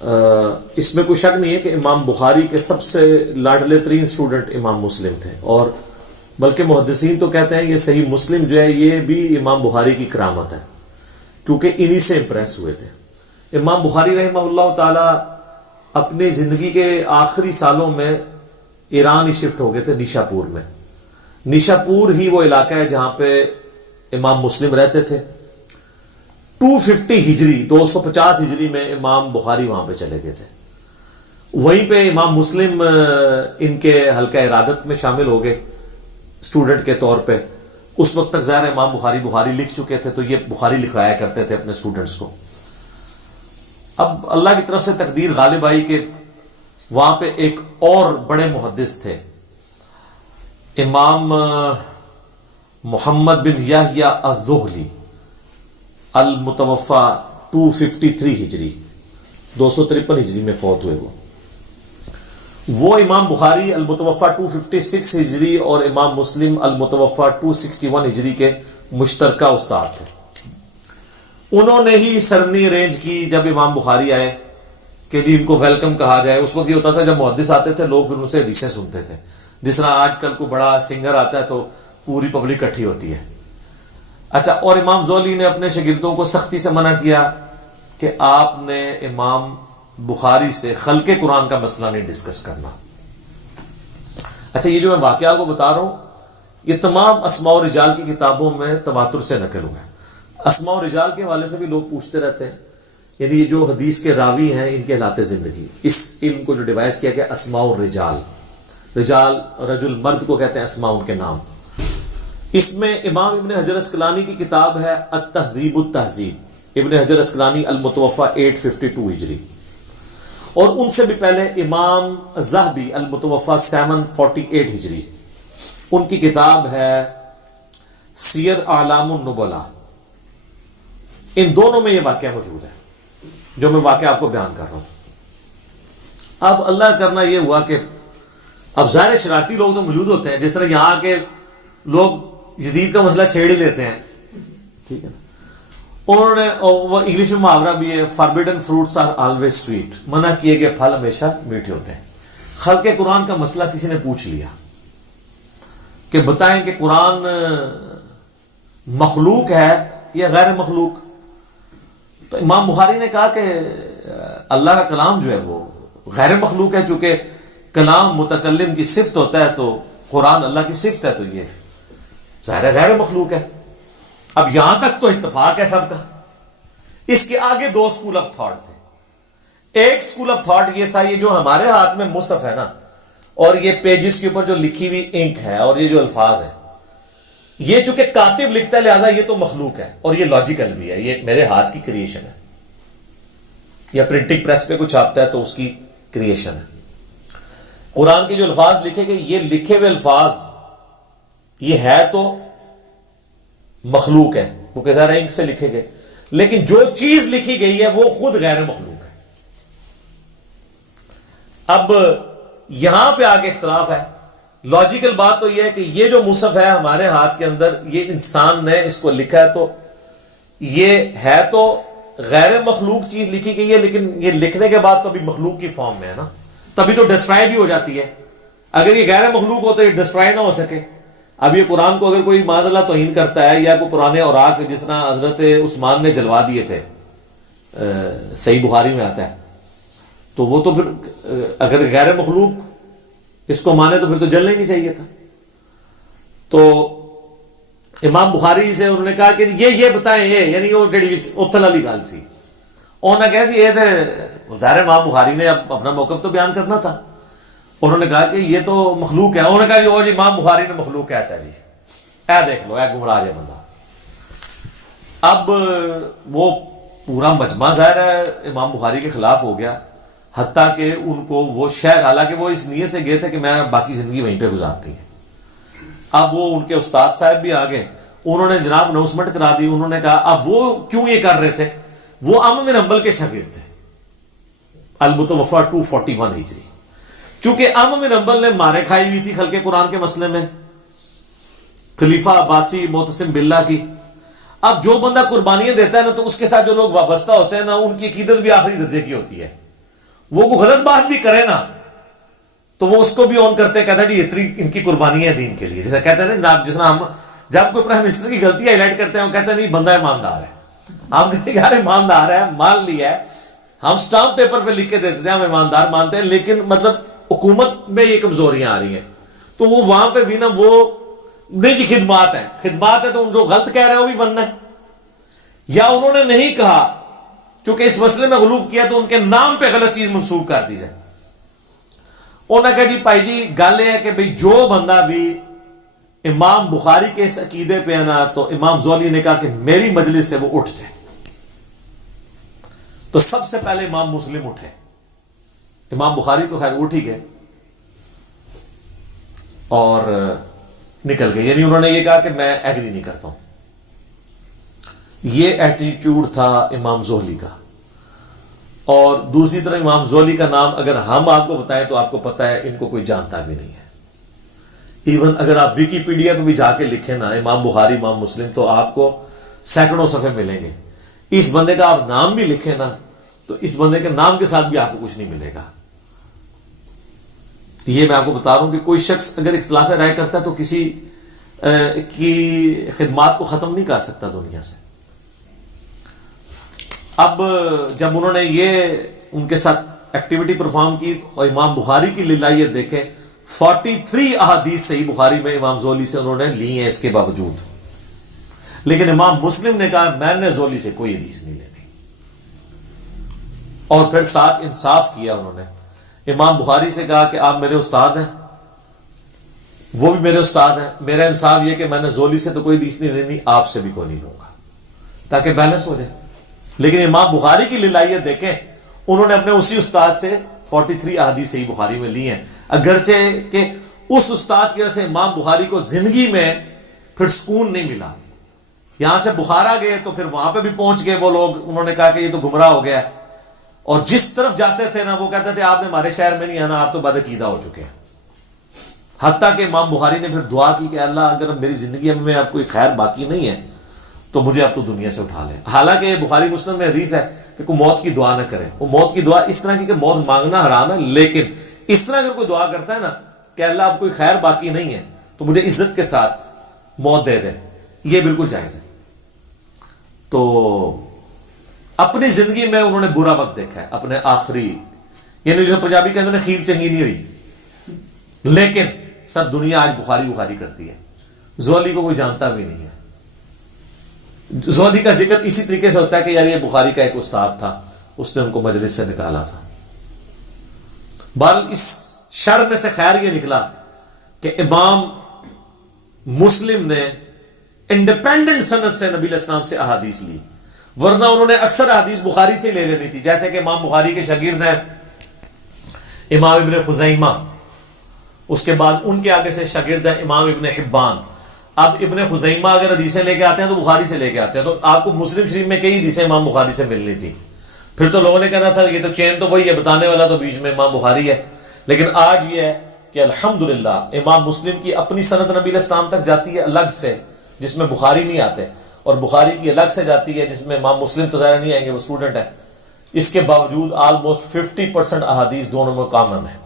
اس میں کوئی شک نہیں ہے کہ امام بخاری کے سب سے لاڈلے ترین اسٹوڈنٹ امام مسلم تھے، اور بلکہ محدثین تو کہتے ہیں یہ صحیح مسلم جو ہے یہ بھی امام بخاری کی کرامت ہے، کیونکہ انہی سے امپریس ہوئے تھے۔ امام بخاری رحمہ اللہ تعالی اپنی زندگی کے آخری سالوں میں ایران ہی شفٹ ہو گئے تھے، نیشا پور میں۔ نیشا پور ہی وہ علاقہ ہے جہاں پہ امام مسلم رہتے تھے۔ 250 ہجری 250 ہجری میں امام بخاری وہاں پہ چلے گئے تھے، وہیں پہ امام مسلم ان کے حلقہ ارادت میں شامل ہو گئے اسٹوڈنٹ کے طور پہ۔ اس وقت تک ظاہر امام بخاری لکھ چکے تھے، تو یہ بخاری لکھوایا کرتے تھے اپنے اسٹوڈنٹس کو۔ اب اللہ کی طرف سے تقدیر غالب آئی کہ وہاں پہ ایک اور بڑے محدث تھے، امام محمد بن یحییٰ الذہلی، المتوفا 253 ہجری 253 ہجری میں فوت ہوئے۔ وہ امام بخاری المتوفا 256 ہجری اور امام مسلم المتوفا 261 ہجری کے مشترکہ استاد تھے۔ انہوں نے ہی سرنی ارینج کی جب امام بخاری آئے کہ جی ان کو ویلکم کہا جائے۔ اس وقت یہ ہوتا تھا جب محدث آتے تھے لوگ پھر ان سے حدیثیں سنتے تھے، جس طرح آج کل کو بڑا سنگر آتا ہے تو پوری پبلک اکٹھی ہوتی ہے۔ اچھا، اور امام زولی نے اپنے شاگردوں کو سختی سے منع کیا کہ آپ نے امام بخاری سے خلق قرآن کا مسئلہ نہیں ڈسکس کرنا۔ اچھا، یہ جو میں واقعہ کو بتا رہا ہوں یہ تمام اسماء و رجال کی کتابوں میں تواتر سے نقل ہوا ہے۔ اسماء و رجال کے حوالے سے بھی لوگ پوچھتے رہتے ہیں، یعنی یہ جو حدیث کے راوی ہیں ان کے حالات زندگی، اس علم کو جو ڈیوائز کیا گیا اسماء الرجال، رجال رجل مرد کو کہتے ہیں، اسماء ان کے نام۔ اس میں امام ابن حجر اسقلانی کی کتاب ہے التہذیب التہذیب، ابن حجر اسقلانی المتوفا 852 ہجری، اور ان سے بھی پہلے امام ذہبی المتوفا 748 ہجری، ان کی کتاب ہے سیر اعلام النبلاء۔ ان دونوں میں یہ واقعہ موجود ہے جو میں واقعہ آپ کو بیان کر رہا ہوں۔ اب اللہ کرنا یہ ہوا کہ اب ظاہر شرارتی لوگ تو موجود ہوتے ہیں، جس طرح یہاں کے لوگ جدید کا مسئلہ چھیڑ ہی لیتے ہیں، ٹھیک ہے نا۔ انہوں نے وہ انگلش میں محاورہ بھی ہے، forbidden fruits are always sweet, منع کیے گئے پھل ہمیشہ میٹھے ہوتے ہیں۔ خلق قرآن کا مسئلہ کسی نے پوچھ لیا کہ بتائیں کہ قرآن مخلوق ہے یا غیر مخلوق؟ تو امام بخاری نے کہا کہ اللہ کا کلام جو ہے وہ غیر مخلوق ہے، چونکہ کلام متکلم کی صفت ہوتا ہے تو قرآن اللہ کی صفت ہے، تو یہ ظاہر غیر مخلوق ہے۔ اب یہاں تک تو اتفاق ہے سب کا۔ اس کے آگے دو اسکول آف تھاٹ تھے۔ ایک اسکول آف تھاٹ یہ تھا، یہ جو ہمارے ہاتھ میں مصحف ہے نا، اور یہ پیجز کے اوپر جو لکھی ہوئی انک ہے اور یہ جو الفاظ ہیں، یہ چونکہ کاتب لکھتا ہے لہذا یہ تو مخلوق ہے، اور یہ لاجیکل بھی ہے، یہ میرے ہاتھ کی کریشن ہے، یا پرنٹنگ پریس پہ کچھ چھاپتا ہے تو اس کی کریشن ہے۔ قرآن کے جو الفاظ لکھے گئے، یہ لکھے ہوئے الفاظ یہ ہے تو مخلوق ہے کیونکہ ظاہر انک سے لکھے گئے، لیکن جو چیز لکھی گئی ہے وہ خود غیر مخلوق ہے۔ اب یہاں پہ آگے اختلاف ہے۔ لاجیکل بات تو یہ ہے کہ یہ جو مصحف ہے ہمارے ہاتھ کے اندر، یہ انسان نے اس کو لکھا ہے، تو یہ ہے تو غیر مخلوق چیز لکھی گئی ہے، لیکن یہ لکھنے کے بعد تو ابھی مخلوق کی فارم میں ہے نا، تبھی تو ڈسٹرائے بھی ہو جاتی ہے۔ اگر یہ غیر مخلوق ہو تو یہ ڈسٹرائے نہ ہو سکے۔ اب یہ قرآن کو اگر کوئی معاذ اللہ توہین کرتا ہے، یا کوئی پرانے اوراق جس طرح حضرت عثمان نے جلوا دیے تھے، صحیح بخاری میں آتا ہے، تو وہ تو پھر اگر غیر مخلوق اس کو مانے تو پھر تو جلنا ہی نہیں چاہیے تھا۔ تو امام بخاری سے انہوں نے کہا کہ یہ بتائیں، یہ یعنی وہ گڑی اتھل والی گل سی، انہوں نے کہا کہ یہ تو ظاہر امام بخاری نے اپنا موقف تو بیان کرنا تھا۔ انہوں نے کہا کہ یہ تو مخلوق ہے۔ انہوں نے کہا جی امام بخاری نے مخلوق کہتا ہے، جی اے دیکھ لو، اے گمراہ ہے بندہ۔ اب وہ پورا مجمع ظاہر ہے امام بخاری کے خلاف ہو گیا، حتیٰ کہ ان کو وہ شہر، حالانکہ وہ اس نیت سے گئے تھے کہ میں باقی زندگی وہیں پہ گزارتی ہے۔ اب وہ ان کے استاد صاحب بھی آ گئے، انہوں نے جناب اناؤنسمنٹ کرا دی۔ انہوں نے کہا اب وہ کیوں یہ کر رہے تھے؟ وہ عمرو بن حنبل کے شاگرد تھے، المتوفا 241 ہجری۔ چونکہ عمرو بن حنبل نے مارے کھائی ہوئی تھی خلق قرآن کے مسئلے میں، خلیفہ عباسی معتصم باللہ کی۔ اب جو بندہ قربانیاں دیتا ہے نا، تو اس کے ساتھ جو لوگ وابستہ ہوتے ہیں نا، ان کی عقیدت بھی آخری درجے کی ہوتی ہے۔ وہ کوئی غلط بات بھی کرے نا تو وہ اس کو بھی آن کرتے ہیں, کہتا ہے جی اتنی ان کی قربانی ہے دین کے لیے. جیسے کہتے ہیں نا جناب, جس طرح ہم جب کوئی پرائم منسٹر کی غلطی ہائی لائٹ کرتے ہیں, ہم کہتے ہیں نہیں بندہ ایماندار ہے. ہم کہتے ہیں یار ایماندار ہے, مان لیا ہے, ہم سٹامپ پیپر پہ لکھ کے دیتے ہیں ہم ایماندار مانتے ہیں, لیکن مطلب حکومت میں یہ کمزوریاں آ رہی ہیں. تو وہ وہاں پہ بھی نا وہ نہیں جی خدمات ہے تو ان جو غلط کہہ رہے ہیں وہ بھی بننا ہے. یا انہوں نے نہیں کہا چونکہ اس مسئلے میں غلوف کیا تو ان کے نام پہ غلط چیز منسوب کر دی جائے. انہوں نے کہا جی بھائی جی گل یہ ہے کہ بھائی جو بندہ بھی امام بخاری کے اس عقیدے پہ ہے نا, تو امام زولی نے کہا کہ میری مجلس سے وہ اٹھ جائے. تو سب سے پہلے امام مسلم اٹھے. امام بخاری تو خیر اٹھ ہی گئے اور نکل گئے, یعنی انہوں نے یہ کہا کہ میں ایگری نہیں کرتا ہوں. یہ ایٹیٹیوڈ تھا امام زہلی کا. اور دوسری طرف امام زہلی کا نام اگر ہم آپ کو بتائیں تو آپ کو پتا ہے ان کو کوئی جانتا بھی نہیں ہے. ایون اگر آپ ویکیپیڈیا پہ بھی جا کے لکھیں نا امام بخاری امام مسلم تو آپ کو سینکڑوں صفحے ملیں گے. اس بندے کا آپ نام بھی لکھیں نا تو اس بندے کے نام کے ساتھ بھی آپ کو کچھ نہیں ملے گا. یہ میں آپ کو بتا رہا ہوں کہ کوئی شخص اگر اختلاف رائے کرتا ہے تو کسی کی خدمات کو ختم نہیں کر سکتا دنیا سے. اب جب انہوں نے یہ ان کے ساتھ ایکٹیویٹی پرفارم کی اور امام بخاری کی للائیت دیکھیں, 43 احادیث صحیح بخاری میں امام زولی سے انہوں نے لی ہیں اس کے باوجود. لیکن امام مسلم نے کہا میں نے زولی سے کوئی حدیث نہیں لینی. اور پھر ساتھ انصاف کیا انہوں نے. امام بخاری سے کہا کہ آپ میرے استاد ہیں, وہ بھی میرے استاد ہیں, میرا انصاف یہ کہ میں نے زولی سے تو کوئی حدیث نہیں لینی, آپ سے بھی کوئی نہیں لوں گا تاکہ بیلنس ہو جائے. لیکن امام بخاری کی للائیت دیکھیں, انہوں نے اپنے اسی استاد سے 43 احادیث صحیح بخاری میں لی ہیں, اگرچہ کہ اس استاد کی وجہ سے امام بخاری کو زندگی میں پھر سکون نہیں ملا. یہاں سے بخارا گئے تو پھر وہاں پہ بھی پہنچ گئے وہ لوگ, انہوں نے کہا کہ یہ تو گمراہ ہو گیا ہے, اور جس طرف جاتے تھے نا وہ کہتے تھے آپ نے ہمارے شہر میں نہیں آنا, آپ تو بدعقیدہ ہو چکے ہیں. حتیٰ کہ امام بخاری نے پھر دعا کی کہ اللہ اگر میری زندگی میں اب کوئی خیر باقی نہیں ہے تو مجھے اب تو دنیا سے اٹھا لے. حالانکہ بخاری مسلم میں حدیث ہے کہ کوئی موت کی دعا نہ کرے. وہ موت کی دعا اس طرح کی کہ موت مانگنا حرام ہے, لیکن اس طرح اگر کوئی دعا کرتا ہے نا کہ اللہ اب کوئی خیر باقی نہیں ہے تو مجھے عزت کے ساتھ موت دے دے, یہ بالکل جائز ہے. تو اپنی زندگی میں انہوں نے برا وقت دیکھا ہے, اپنے آخری, یعنی جیسے پنجابی کہتے ہیں خیر چنگی نہیں ہوئی, لیکن سب دنیا آج بخاری کرتی ہے. زولی کو کوئی جانتا بھی نہیں ہے. زولی کا ذکر اسی طریقے سے ہوتا ہے کہ یار یہ بخاری کا ایک استاد تھا, اس نے ان کو مجلس سے نکالا تھا. بہرحال اس شر میں سے خیر یہ نکلا کہ امام مسلم نے انڈیپینڈنٹ سند سے نبی علیہ السلام سے احادیث لی, ورنہ انہوں نے اکثر احادیث بخاری سے لے لینی تھی. جیسے کہ امام بخاری کے شاگرد ہیں امام ابن خزیمہ, اس کے بعد ان کے آگے سے شاگرد ہیں امام ابن حبان. اب ابن خزیمہ اگر حدیثیں لے کے آتے ہیں تو بخاری سے لے کے آتے ہیں, تو آپ کو مسلم شریف میں کئی حدیثیں امام بخاری سے ملنی تھی. پھر تو لوگوں نے کہنا تھا یہ تو چین تو وہی ہے, بتانے والا تو بیچ میں امام بخاری ہے. لیکن آج یہ ہے کہ الحمدللہ امام مسلم کی اپنی سند نبی علیہ السلام تک جاتی ہے الگ سے, جس میں بخاری نہیں آتے, اور بخاری کی الگ سے جاتی ہے جس میں امام مسلم تو ظاہر نہیں آئیں گے, وہ اسٹوڈنٹ ہے. اس کے باوجود آلموسٹ 50% احادیث دونوں میں کامن ہے.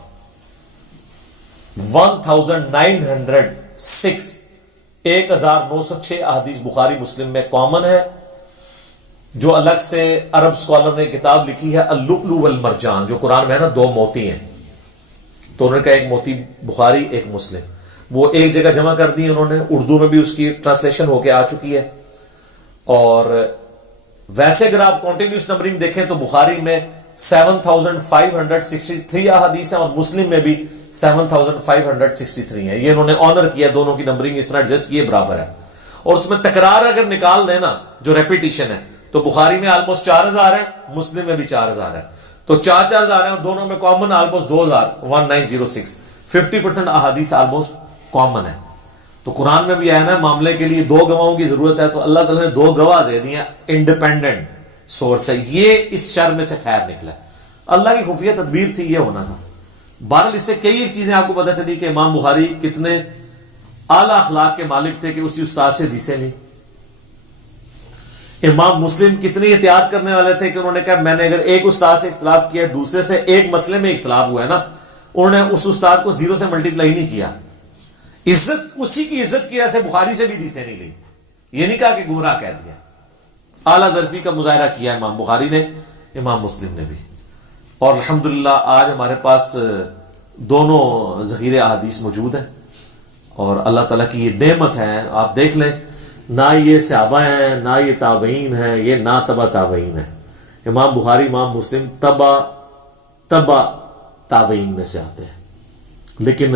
1906 احادیث بخاری مسلم میں کامن ہے, جو الگ سے عرب سکالر نے کتاب لکھی ہے اللؤلؤ والمرجان, جو قرآن میں ہے نا دو موتی ہیں, تو انہوں نے کہا ایک موتی بخاری ایک مسلم, وہ ایک جگہ جمع کر دی انہوں نے, اردو میں بھی اس کی ٹرانسلیشن ہو کے آ چکی ہے. اور ویسے اگر آپ کنٹینیوس نمبرنگ دیکھیں تو بخاری میں 7563 احادیث ہیں اور مسلم میں بھی 7563 ہیں. یہ انہوں نے آنر کیا, دونوں کی نمبرنگ اس طرح جسٹ یہ برابر ہے. اور اس میں تکرار اگر نکال دینا جو ریپیٹیشن ہے تو بخاری میں آلموسٹ 4000 ہے, مسلم میں بھی 4000 ہے, تو 4000 ہیں اور دونوں میں کامن آلموسٹ 1906. 50% احادیث آلموسٹ کامن ہے. تو قرآن میں بھی آیا نا معاملے کے لیے 2 گواہوں کی ضرورت ہے, تو اللہ تعالیٰ نے 2 گواہ دے دیے انڈیپینڈنٹ سورس سے. یہ اس شر میں سے خیر نکلا, اللہ کی خفیہ تدبیر تھی, یہ ہونا تھا. بہرحال اس سے کئی ایک چیزیں آپ کو پتہ چلی کہ امام بخاری کتنے اعلیٰ اخلاق کے مالک تھے کہ اسی استاد سے حدیثیں لی. امام مسلم کتنی احتیاط کرنے والے تھے کہ انہوں نے کہا میں نے اگر ایک استاد سے اختلاف کیا دوسرے سے ایک مسئلے میں اختلاف ہوا ہے نا، انہوں نے اس استاد کو 0 سے ملٹیپلائی نہیں کیا، عزت اسی کی عزت کی وجہ سے بخاری سے بھی حدیثیں نہیں لی، یہ نہیں کہا کہ گمراہ کہہ دیا، اعلیٰ ظرفی کا مظاہرہ کیا امام بخاری نے، امام مسلم نے بھی۔ اور الحمدللہ آج ہمارے پاس دونوں ذخیرے احادیث موجود ہیں، اور اللہ تعالیٰ کی یہ نعمت ہے۔ آپ دیکھ لیں، نہ یہ صحابہ ہیں، نہ یہ تابعین ہیں، یہ نہ تبع تابعین ہیں۔ امام بخاری، امام مسلم تبع تابعین میں سے آتے ہیں، لیکن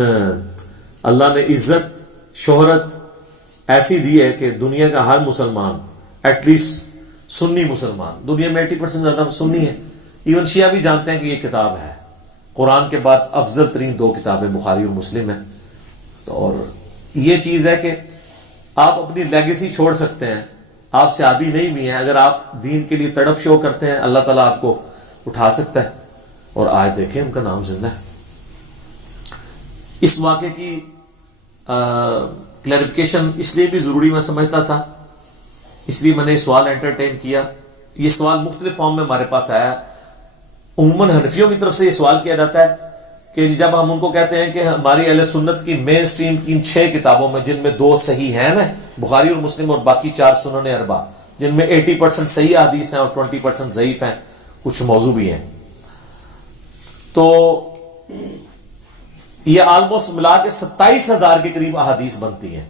اللہ نے عزت شہرت ایسی دی ہے کہ دنیا کا ہر مسلمان، ایٹ لیسٹ سنی مسلمان، دنیا میں 80% زیادہ سنی ہے، ایون شیعہ بھی جانتے ہیں کہ یہ کتاب ہے، قرآن کے بعد افضل ترین 2 کتابیں بخاری اور مسلم ہیں۔ اور یہ چیز ہے کہ آپ اپنی لیگیسی چھوڑ سکتے ہیں، آپ صحابی نہیں بھی ہیں، اگر آپ دین کے لیے تڑپ شو کرتے ہیں اللہ تعالیٰ آپ کو اٹھا سکتا ہے، اور آج دیکھیں ان کا نام زندہ ہے۔ اس واقعے کی کلیریفیکیشن اس لیے بھی ضروری میں سمجھتا تھا، اس لیے میں نے سوال انٹرٹین کیا۔ یہ سوال مختلف فارم میں ہمارے پاس آیا، عموماً حنفیوں کی طرف سے یہ سوال کیا جاتا ہے کہ جب ہم ان کو کہتے ہیں کہ ہماری اہل سنت کی مین سٹریم کی ان 6 کتابوں میں، جن میں 2 صحیح ہیں نا، بخاری اور مسلم، اور باقی 4 سنن اربع، جن میں 80% صحیح حدیث ہیں اور 20% ضعیف ہیں، کچھ موضوع بھی ہیں، تو یہ آلموسٹ ملا کے 27,000 کے قریب احادیث بنتی ہیں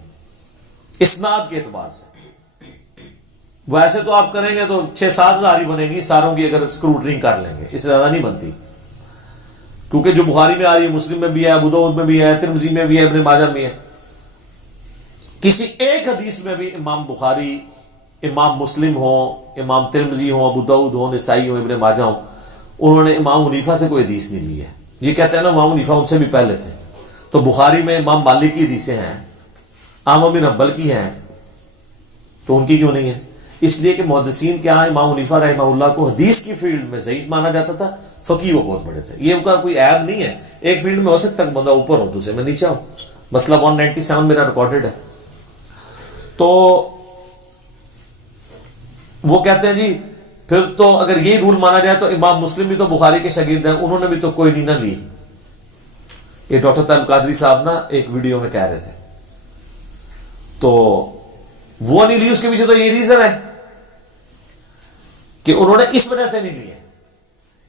اسناد کے اعتبار سے۔ ویسے تو آپ کریں گے تو 6-7 ہزار ہی بنے گی ساروں کی، اگر اسکروٹنگ کر لیں گے، اس سے زیادہ نہیں بنتی، کیونکہ جو بخاری میں آ رہی ہے، مسلم میں بھی ہے، ابو داؤد میں بھی ہے، ترمذی میں بھی ہے، ابن ماجہ میں ہے۔ کسی ایک حدیث میں بھی امام بخاری، امام مسلم ہو، امام ترمذی ہو، ابو داؤد ہو، نسائی ہو، ابن ماجہ ہو، انہوں نے امام حنیفہ سے کوئی حدیث نہیں لی ہے۔ یہ کہتے ہیں نا امام حنیفہ ان سے بھی پہلے تھے، تو بخاری میں امام مالک کی حدیثیں ہیں، احمد بن حنبل کی ہیں، تو ان کی کیوں نہیں ہے؟ اس لیے کہ محدثین کے ہاں امام حنیفہ رحمہ اللہ کو حدیث کی فیلڈ میں ضعیف مانا جاتا تھا، فقیہ وہ بہت بڑے تھے۔ یہ ان کا کوئی عیب نہیں ہے، ایک فیلڈ میں ہو سکتا ہے بندہ اوپر ہو، دوسرے میں نیچا ہو، مسئلہ 197 میرا ریکارڈڈ ہے۔ تو وہ کہتے ہیں جی پھر تو اگر یہ رول مانا جائے تو امام مسلم بھی تو بخاری کے شاگرد ہیں، انہوں نے بھی تو کوئی نہیں نہ لی۔ یہ ڈاکٹر طالب قادری صاحب نا ایک ویڈیو میں کہہ رہے تھے، تو وہ نہیں لی، اس کے پیچھے تو یہ ریزن ہے کہ انہوں نے اس وجہ سے نہیں لی ہے۔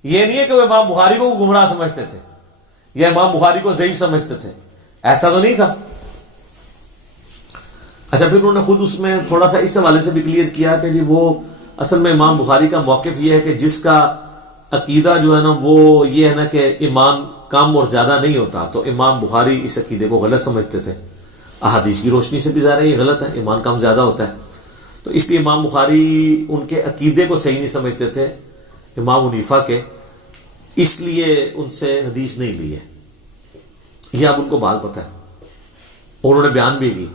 یہ نہیں ہے کہ وہ امام بخاری کو گمراہ سمجھتے تھے یا امام بخاری کو ضعیف سمجھتے تھے، ایسا تو نہیں تھا۔ اچھا، پھر انہوں نے خود اس میں تھوڑا سا اس حوالے سے بھی کلیئر کیا کہ جی وہ اصل میں امام بخاری کا موقف یہ ہے کہ جس کا عقیدہ جو ہے نا وہ یہ ہے نا کہ ایمان کم اور زیادہ نہیں ہوتا، تو امام بخاری اس عقیدے کو غلط سمجھتے تھے۔ احادیث کی روشنی سے بھی ظاہر ہے یہ غلط ہے، ایمان کم زیادہ ہوتا ہے، تو اس لیے امام بخاری ان کے عقیدے کو صحیح نہیں سمجھتے تھے امام حنیفہ کے، اس لیے ان سے حدیث نہیں لی ہے۔ یہ اب ان کو بات پتہ ہے، انہوں نے بیان بھی کی،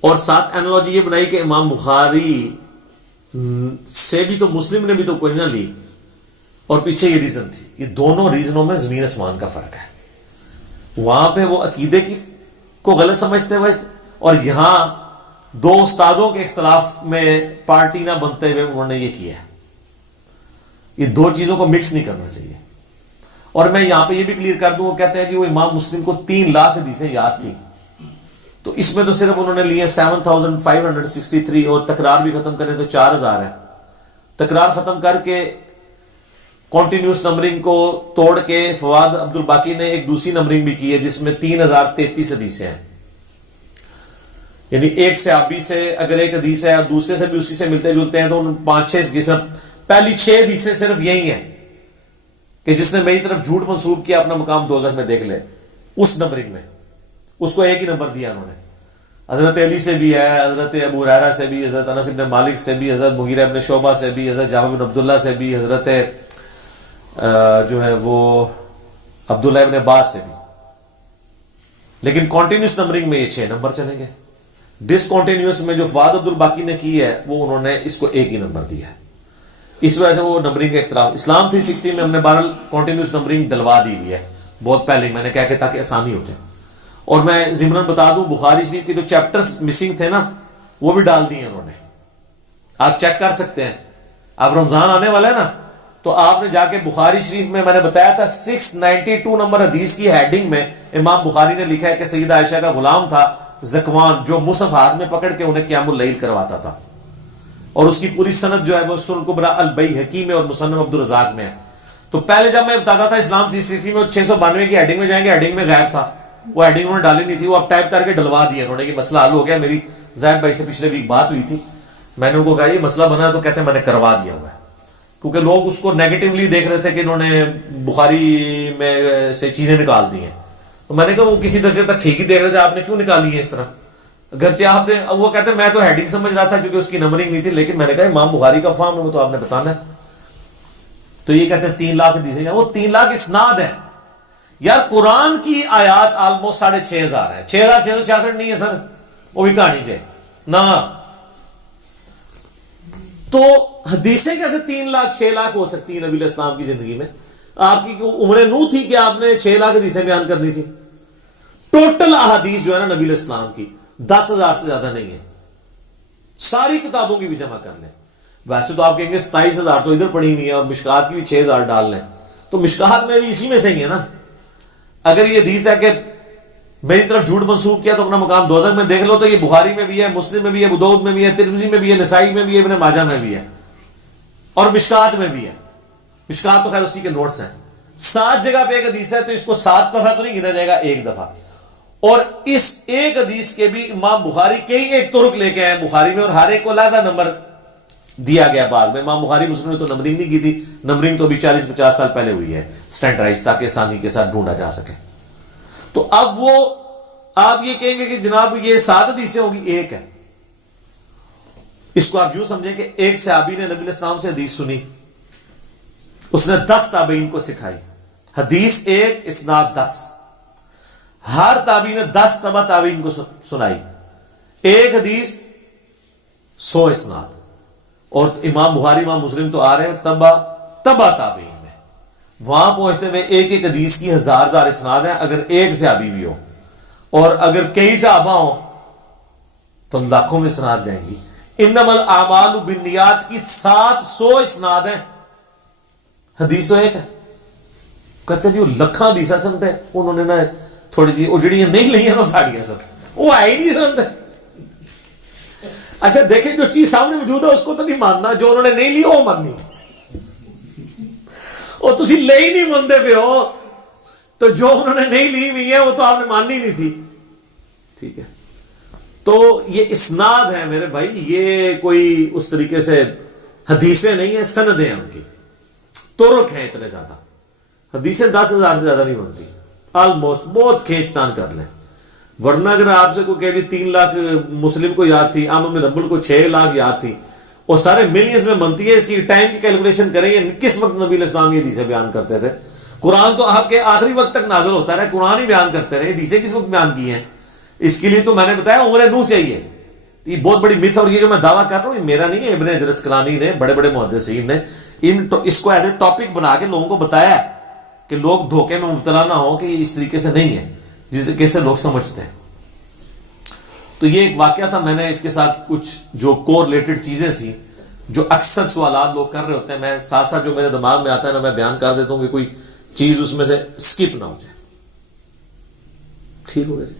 اور ساتھ اینالوجی یہ بنائی کہ امام بخاری سے بھی تو مسلم نے بھی تو کوئی نہ لی، اور پیچھے یہ ریزن تھی۔ یہ دونوں ریزنوں میں زمین آسمان کا فرق ہے، وہاں پہ وہ عقیدے کو غلط سمجھتے ہوئے، اور یہاں 2 استادوں کے اختلاف میں پارٹی نہ بنتے ہوئے انہوں نے یہ کیا ہے۔ یہ 2 چیزوں کو مکس نہیں کرنا چاہیے۔ اور میں یہاں پہ یہ بھی کلیئر کر دوں، وہ کہتے ہیں کہ وہ امام مسلم کو 3 لاکھ حدیثیں یاد تھی، تو اس میں تو صرف انہوں نے لیے 7563، اور تکرار بھی ختم کریں تو 4000 ہے۔ تکرار ختم کر کے کنٹینیوس نمبرنگ کو توڑ کے فواد عبد الباقی نے ایک دوسری نمبرنگ بھی کی ہے جس میں 3033 حدیثیں ہیں، یعنی ایک صحابی سے اگر ایک حدیث ہے اور دوسرے سے بھی اسی سے ملتے جلتے ہیں تو 5-6 پہلی 6 حدیثیں صرف یہی ہیں کہ جس نے میری طرف جھوٹ منسوب کیا اپنا مقام دوزخ میں دیکھ لے، اس نمبرنگ میں اس کو ایک ہی نمبر دیا انہوں نے۔ حضرت علی سے بھی ہے، حضرت ابو ہریرہ سے بھی، حضرت انس بن مالک سے بھی، حضرت مغیرہ بن شعبہ سے بھی، حضرت جابر بن عبداللہ سے بھی، حضرت جو ہے وہ عبداللہ ابن عباس سے بھی، لیکن کنٹینیوس نمبرنگ میں یہ 6 نمبر چلیں گے۔ ڈس کنٹینیوس میں جو فواد عبد الباقی نے کی ہے وہ انہوں نے اس کو ایک ہی نمبر دیا ہے، اس وجہ سے وہ نمبرنگ کا اختلاف۔ اسلام 360 میں ہم نے بہرحال کنٹینیوس نمبرنگ ڈلوا دی ہوئی ہے بہت پہلے، میں نے کہا کہ تاکہ آسانی ہو جائے۔ اور میں ضمن بتا دوں بخاری شریف کے جو چیپٹرز مسنگ تھے نا وہ بھی ڈال دیے انہوں نے، آپ چیک کر سکتے ہیں. اب رمضان آنے والا ہے نا, تو آپ نے جا کے بخاری شریف میں نے بتایا تھا 692 نمبر حدیث کی ہیڈنگ میں امام بخاری نے لکھا ہے کہ سیدہ عائشہ کا غلام تھا زکوان, جو مصحف ہاتھ میں پکڑ کے انہیں قیام اللیل کرواتا تھا, اور اس کی پوری سند جو ہے وہ سنن کبری البیہقی میں اور مصنف عبد الرزاق میں ہے. تو پہلے جب میں بتاتا تھا اسلام 360 میں 692 کی ہیڈنگ میں جائیں گے, ہیڈنگ میں غائب تھا, وہ ہیڈنگ انہوں نے ڈالی نہیں تھی, وہ اب ٹائپ کر کے ڈلوا دیا انہوں نے, یہ مسئلہ حل ہو گیا. میری زاہد بھائی سے پچھلے ویک بات ہوئی تھی, میں نے ان کو کہا یہ مسئلہ بنا ہے, تو کہتے ہیں میں نے کروا دیا ہوا ہے, کیونکہ لوگ اس کو نیگیٹولی دیکھ رہے تھے کہ انہوں نے بخاری میں سے چیزیں نکال دی ہیں. تو میں نے کہا وہ کسی درجے تک ٹھیک ہی دیکھ رہے تھے, آپ نے کیوں نکالی ہے اس طرح, اگرچہ آپ نے, وہ کہتے ہیں میں تو ہیڈنگ سمجھ رہا تھا کیونکہ اس کی نمبرنگ نہیں تھی, لیکن میں نے کہا امام بخاری کا فہم ہے وہ تو آپ نے بتانا ہے. تو یہ کہتے ہیں 3 لاکھ حدیثیں, وہ 3 لاکھ اسناد ہیں یار. قرآن کی آیات آلموسٹ 6,500 ہیں, 6,666 نہیں ہے سر, وہ بھی کہانی چاہیے نا. تو حدیثیں کیسے 3 لاکھ 6 لاکھ ہو سکتی ہیں نبی علیہ السلام کی زندگی میں؟ آپ کی عمر نو تھی کہ آپ نے 6 لاکھ حدیثیں بیان کرنی تھی؟ ٹوٹل احادیث جو ہے نا نبی علیہ السلام کی 10,000 سے زیادہ نہیں ہے, ساری کتابوں کی بھی جمع کر لیں. ویسے تو آپ کہیں گے 27,000 تو ادھر پڑھی ہوئی ہے, اور مشکات کی بھی 6,000 ڈال لیں, تو مشکات میں بھی اسی میں سے ہی ہے نا. اگر یہ حدیث ہے کہ میری طرف جھوٹ منسوخ کیا تو اپنا مقام دوزخ میں, دیکھ لو تو یہ بخاری میں بھی ہے, مسلم میں بھی ہے, ابو داؤد میں بھی ہے, ترمذی میں بھی ہے, نسائی میں بھی ہے, ابن ماجہ میں بھی ہے, اور مشکات میں بھی ہے. مشکات تو خیر اسی کے نوٹس ہیں. 7 جگہ پہ ایک حدیث ہے, تو اس کو 7 دفعہ تو نہیں گنا جائے گا, 1 دفعہ. اور اس ایک حدیث کے بھی امام بخاری کئی ایک طرق لے کے آئے بخاری میں, اور ہر ایک کو علیحدہ نمبر دیا گیا بعد میں. امام بخاری مسلم نے تو نمبرنگ نہیں کی تھی, نمبرنگ تو ابھی 40-50 سال پہلے ہوئی ہے سٹینڈرائز, تاکہ آسانی کے ساتھ ڈھونڈا جا سکے. تو اب وہ آپ یہ کہیں گے کہ جناب یہ 7 حدیثیں ہوگی, ایک ہے. اس کو آپ یوں سمجھیں کہ ایک صحابی نے نبی علیہ السلام سے حدیث سنی, اس نے 10 تابعین کو سکھائی. حدیث 1 اسناد 10, ہر تابعی نے 10 تبع تابعین کو سنائی, ایک حدیث 100 اسناد. اور امام بخاری امام مسلم تو آ رہے ہیں تبع تابعین میں, وہاں پہنچتے ہوئے ایک ایک حدیث کی 1000 اسناد ہیں, اگر ایک صحابی بھی ہو, اور اگر کئی صحابہ ہوں تو لاکھوں میں اسناد جائیں گی. انما الاعمال بالنیات کی 700 اسناد ہیں, حدیث تو ایک ہے. کہتے ہیں وہ لکھاں حدیثیں سنتے ہیں, انہوں نے نا تھوڑی جی وہ جڑیاں نہیں لی ہیں نا ساڑیاں سب, وہ آئی نہیں سنتے. اچھا دیکھیں, جو چیز سامنے موجود ہے اس کو تو نہیں ماننا, جو انہوں نے نہیں لی وہ ماننی. اور تسی لے ہی نہیں مانتے پہ ہو, تو جو انہوں نے نہیں لی ہوئی ہے وہ تو آپ نے ماننی نہیں تھی. ٹھیک ہے, تو یہ اسناد ہے میرے بھائی, یہ کوئی اس طریقے سے حدیثیں نہیں ہیں, سندیں ہیں ان کی, طرق ہیں اتنے زیادہ. حدیثیں 10,000 سے زیادہ نہیں بنتی آلموسٹ, بہت کھینچتان کر لیں. ورنہ اگر آپ سے کوئی کہہ 3 لاکھ مسلم کو یاد تھی, عام بن حنبل کو 6 لاکھ یاد تھی, اور سارے ملینز میں بنتی ہے, اس کی ٹائم کی کیلکولیشن کریں گے کس وقت نبی علیہ السلام یہ حدیثیں بیان کرتے تھے. قرآن تو آپ کے آخری وقت تک نازل ہوتا رہا, قرآن ہی بیان کرتے رہے, حدیثیں کس وقت بیان کی ہیں. اس کے لیے تو میں نے بتایا عمر نوح چاہیے. یہ بہت بڑی مت, اور یہ جو میں دعویٰ کر رہا ہوں یہ میرا نہیں ہے, ابن حجر اسقلانی نے, بڑے بڑے محدثین نے اس کو ایز اے ٹاپک بنا کے لوگوں کو بتایا ہے کہ لوگ دھوکے میں مبتلا نہ ہو کہ یہ اس طریقے سے نہیں ہے جس طریقے سے لوگ سمجھتے ہیں. تو یہ ایک واقعہ تھا, میں نے اس کے ساتھ کچھ جو کو ریلیٹڈ چیزیں تھیں جو اکثر سوالات لوگ کر رہے ہوتے ہیں, میں ساتھ ساتھ جو میرے دماغ میں آتا ہے نا میں بیان کر دیتا ہوں کہ کوئی چیز اس میں سے اسکپ نہ ہو جائے. ٹھیک ہو گیا جی.